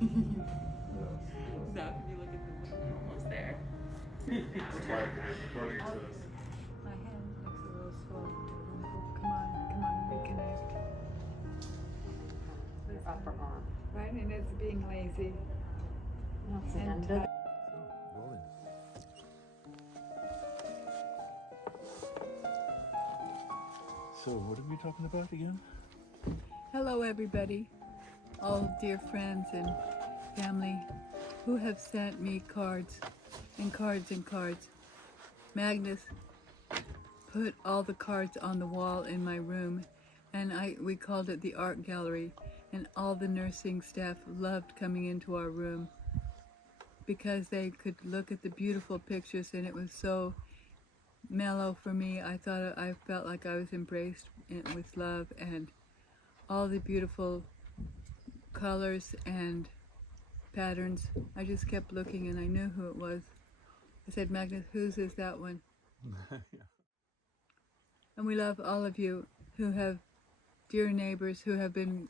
No, you look at the we're almost there. My hand looks a little swollen. Come on, reconnect. Your upper arm. Right, and it's being lazy. That's the And end of tight. it. Rolling. So, what are we talking about again? Hello, everybody, all dear friends and family who have sent me cards and cards and cards. Magnus put all the cards on the wall in my room, and we called it the art gallery, and all the nursing staff loved coming into our room because they could look at the beautiful pictures, and it was so mellow for me. I felt like I was embraced with love, and all the beautiful colors and patterns. I just kept looking, and I knew who it was. I said, Magnus, whose is that one? Yeah. And we love all of you who have dear neighbors who have been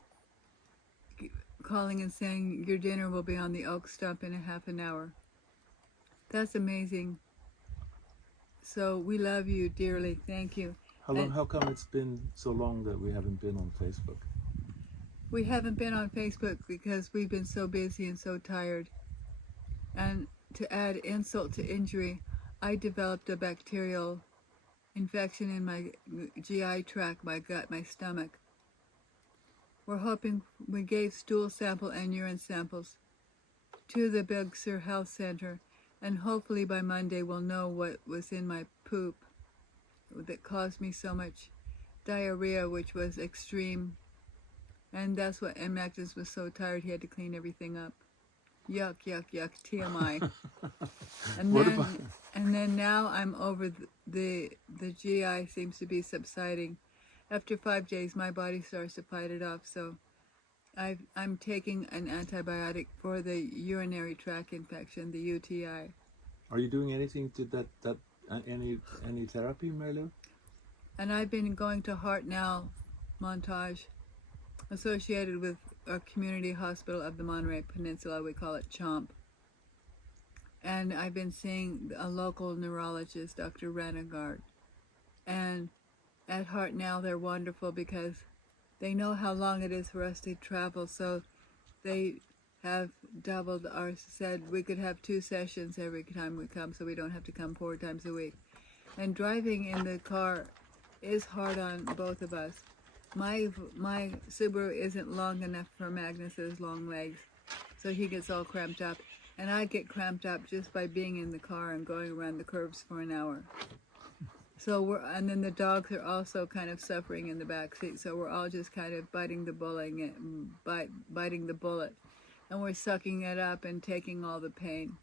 calling and saying your dinner will be on the oak stump in a half an hour. That's amazing. So we love you dearly. Thank you. How come it's been so long that we haven't been on Facebook? We haven't been on Facebook because we've been so busy and so tired. And to add insult to injury, I developed a bacterial infection in my GI tract, my gut, my stomach. We're hoping we gave stool sample and urine samples to the Big Sur Health Center, and hopefully by Monday we'll know what was in my poop that caused me so much diarrhea, which was extreme. And that's what, and Magnus was so tired he had to clean everything up. Yuck, yuck, yuck, TMI. And then now I'm over the GI seems to be subsiding. After 5 days, my body starts to fight it off. So I'm taking an antibiotic for the urinary tract infection, the UTI. Are you doing anything to that any therapy, Marilu? And I've been going to Heart Now Montage, associated with a community hospital of the Monterey Peninsula. We call it CHOMP. And I've been seeing a local neurologist, Dr. Ranagard. And at Heart Now, they're wonderful because they know how long it is for us to travel. So they have doubled our, said we could have 2 sessions every time we come, so we don't have to come 4 times a week. And driving in the car is hard on both of us. My Subaru isn't long enough for Magnus's long legs, so he gets all cramped up. And I get cramped up just by being in the car and going around the curves for an hour. So and then the dogs are also kind of suffering in the back seat. So we're all just kind of biting the bullet, and we're sucking it up and taking all the pain.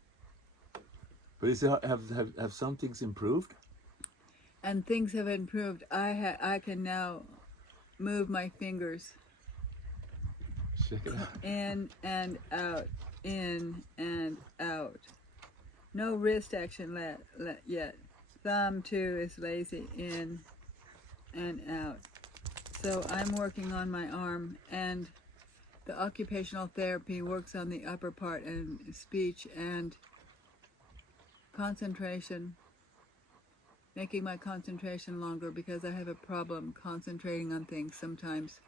But have some things improved? And things have improved. I can now move my fingers Check it out. in and out, in and out. No wrist action yet. Thumb too is lazy, in and out. So I'm working on my arm, and the occupational therapy works on the upper part and speech and concentration, making my concentration longer because I have a problem concentrating on things sometimes.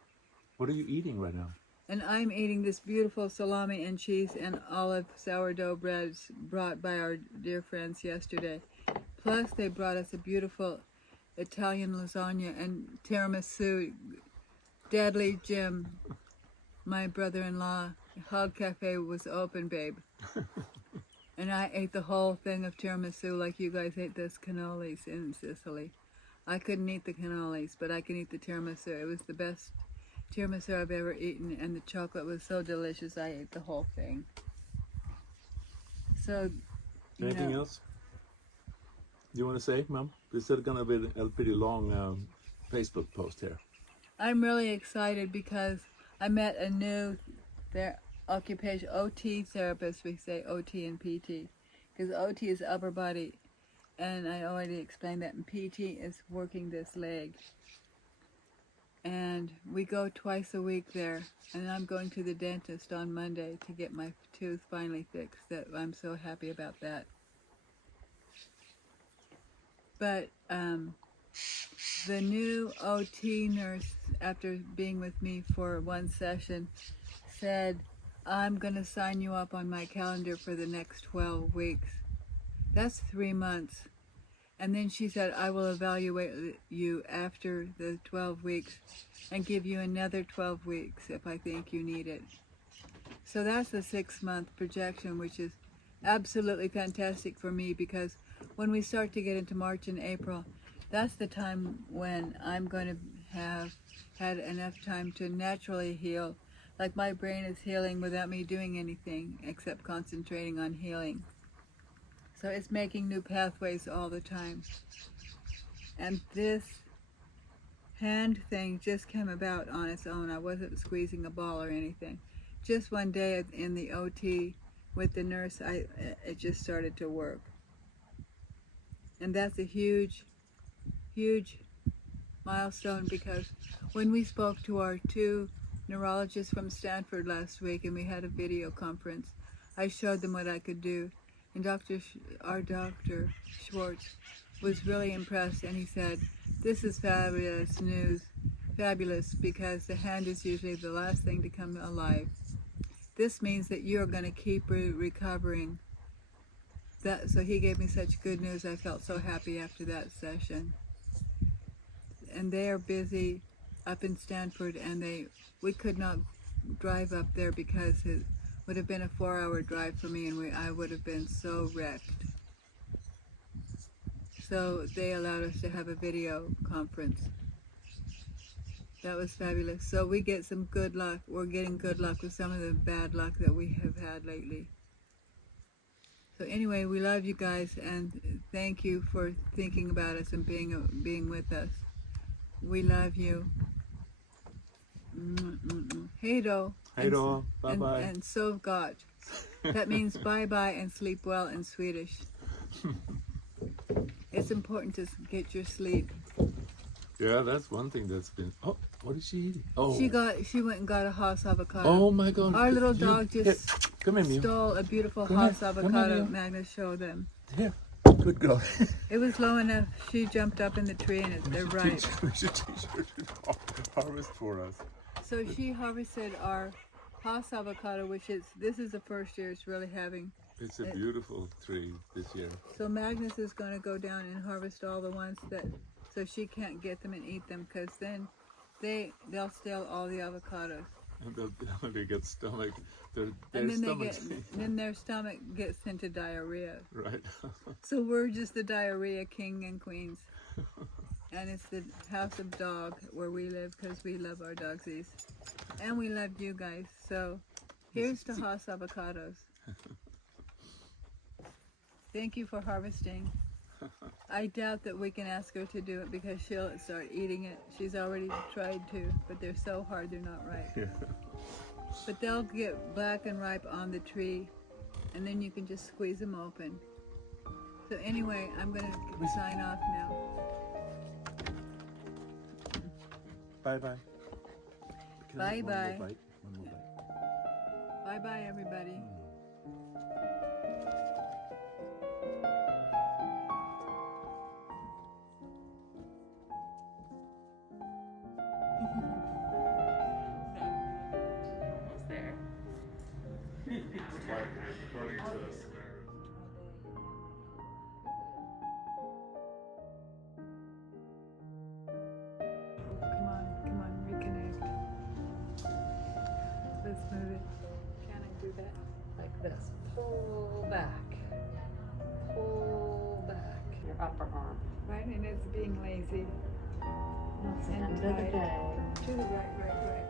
What are you eating right now? And I'm eating this beautiful salami and cheese and olive sourdough breads brought by our dear friends yesterday. Plus, they brought us a beautiful Italian lasagna and tiramisu. Deadly Jim, my brother-in-law, Hog Cafe was open, babe. And I ate the whole thing of tiramisu like you guys ate those cannolis in Sicily. I couldn't eat the cannolis, but I can eat the tiramisu. It was the best tiramisu I've ever eaten, and the chocolate was so delicious I ate the whole thing. So, Anything else you want to say, Mom? This is going to be a pretty long Facebook post here. I'm really excited because I met a new occupation OT therapist. We say OT and PT because OT is upper body, and I already explained that, and PT is working this leg. And and we go twice a week there. And I'm going to the dentist on Monday to get my tooth finally fixed. That I'm so happy about that. But the new OT nurse, after being with me for one session, said, I'm going to sign you up on my calendar for the next 12 weeks. That's 3 months. And then she said, I will evaluate you after the 12 weeks and give you another 12 weeks if I think you need it. So that's a 6-month projection, which is absolutely fantastic for me, because when we start to get into March and April, that's the time when I'm going to have had enough time to naturally heal. Like my brain is healing without me doing anything except concentrating on healing. So it's making new pathways all the time. And this hand thing just came about on its own. I wasn't squeezing a ball or anything. Just one day in the OT with the nurse, it just started to work. And that's a huge, huge milestone, because when we spoke to our 2 neurologists from Stanford last week and we had a video conference, I showed them what I could do. And our Dr. Schwartz was really impressed, and he said, this is fabulous news, fabulous, because the hand is usually the last thing to come alive. This means that you're going to keep recovering. So he gave me such good news. I felt so happy after that session. And they are busy up in Stanford, and we could not drive up there because it would have been a 4-hour drive for me, and I would have been so wrecked. So they allowed us to have a video conference. That was fabulous. So we get some good luck. We're getting good luck with some of the bad luck that we have had lately. So anyway, we love you guys, and thank you for thinking about us and being with us. We love you. Hej då. Hej då. Bye-bye. And sov gott. That means bye-bye and sleep well in Swedish. It's important to get your sleep. Yeah, that's one thing that's been. Oh, what is she eating? Oh, She went and got a Haas avocado. oh my God! Our little dog just come here, Mew. stole a beautiful Come Haas here, come avocado. here. Magnus showed them. Here, good girl. It was low enough. She jumped up in the tree, and they're ripe. We should teach her to harvest for us. So she harvested our Haas avocado, this is the first year it's really having. It's a beautiful tree this year. So Magnus is going to go down and harvest all the ones so she can't get them and eat them, because then they'll steal all the avocados. And they get stomach. Their And stomachs. then their stomach gets into diarrhea. Right. So we're just the diarrhea king and queens. And it's the house of dog where we live, because we love our dogsies. And we love you guys. So here's to Haas avocados. Thank you for harvesting. I doubt that we can ask her to do it, because she'll start eating it. She's already tried to, but they're so hard they're not ripe. Yeah. But they'll get black and ripe on the tree, and then you can just squeeze them open. So anyway, I'm going to sign off now. Bye-bye. Can I have Bye-bye. One more bite. One more bite. Bye-bye, everybody. Almost there. Come on, reconnect. Let's move it. Can I do that? Like this. Pull back. Pull back. Your upper arm. Right, and it's being lazy. That's the And end of the tight. day. To the right.